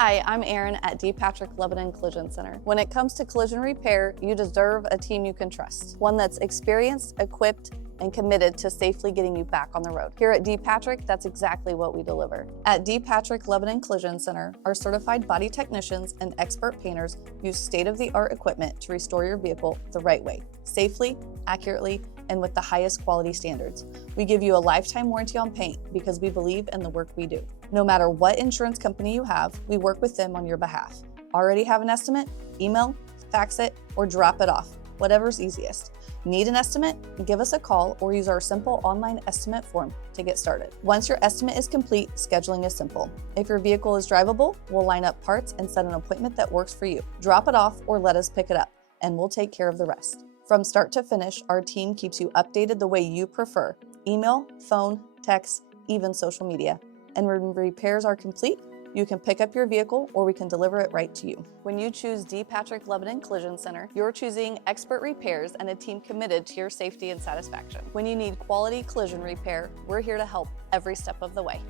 Hi, I'm Erin at D. Patrick Lebanon Collision Center. When it comes to collision repair, you deserve a team you can trust. One that's experienced, equipped, and committed to safely getting you back on the road. Here at D. Patrick, that's exactly what we deliver. At D. Patrick Lebanon Collision Center, our certified body technicians and expert painters use state-of-the-art equipment to restore your vehicle the right way, safely, accurately, and with the highest quality standards. We give you a lifetime warranty on paint because we believe in the work we do. No matter what insurance company you have, we work with them on your behalf. Already have an estimate? Email, fax it, or drop it off, whatever's easiest. Need an estimate? Give us a call or use our simple online estimate form to get started. Once your estimate is complete, scheduling is simple. If your vehicle is drivable, we'll line up parts and set an appointment that works for you. Drop it off or let us pick it up, and we'll take care of the rest. From start to finish, our team keeps you updated the way you prefer: email, phone, text, even social media. And when repairs are complete, you can pick up your vehicle or we can deliver it right to you. When you choose D. Patrick Lebanon Collision Center, you're choosing expert repairs and a team committed to your safety and satisfaction. When you need quality collision repair, we're here to help every step of the way.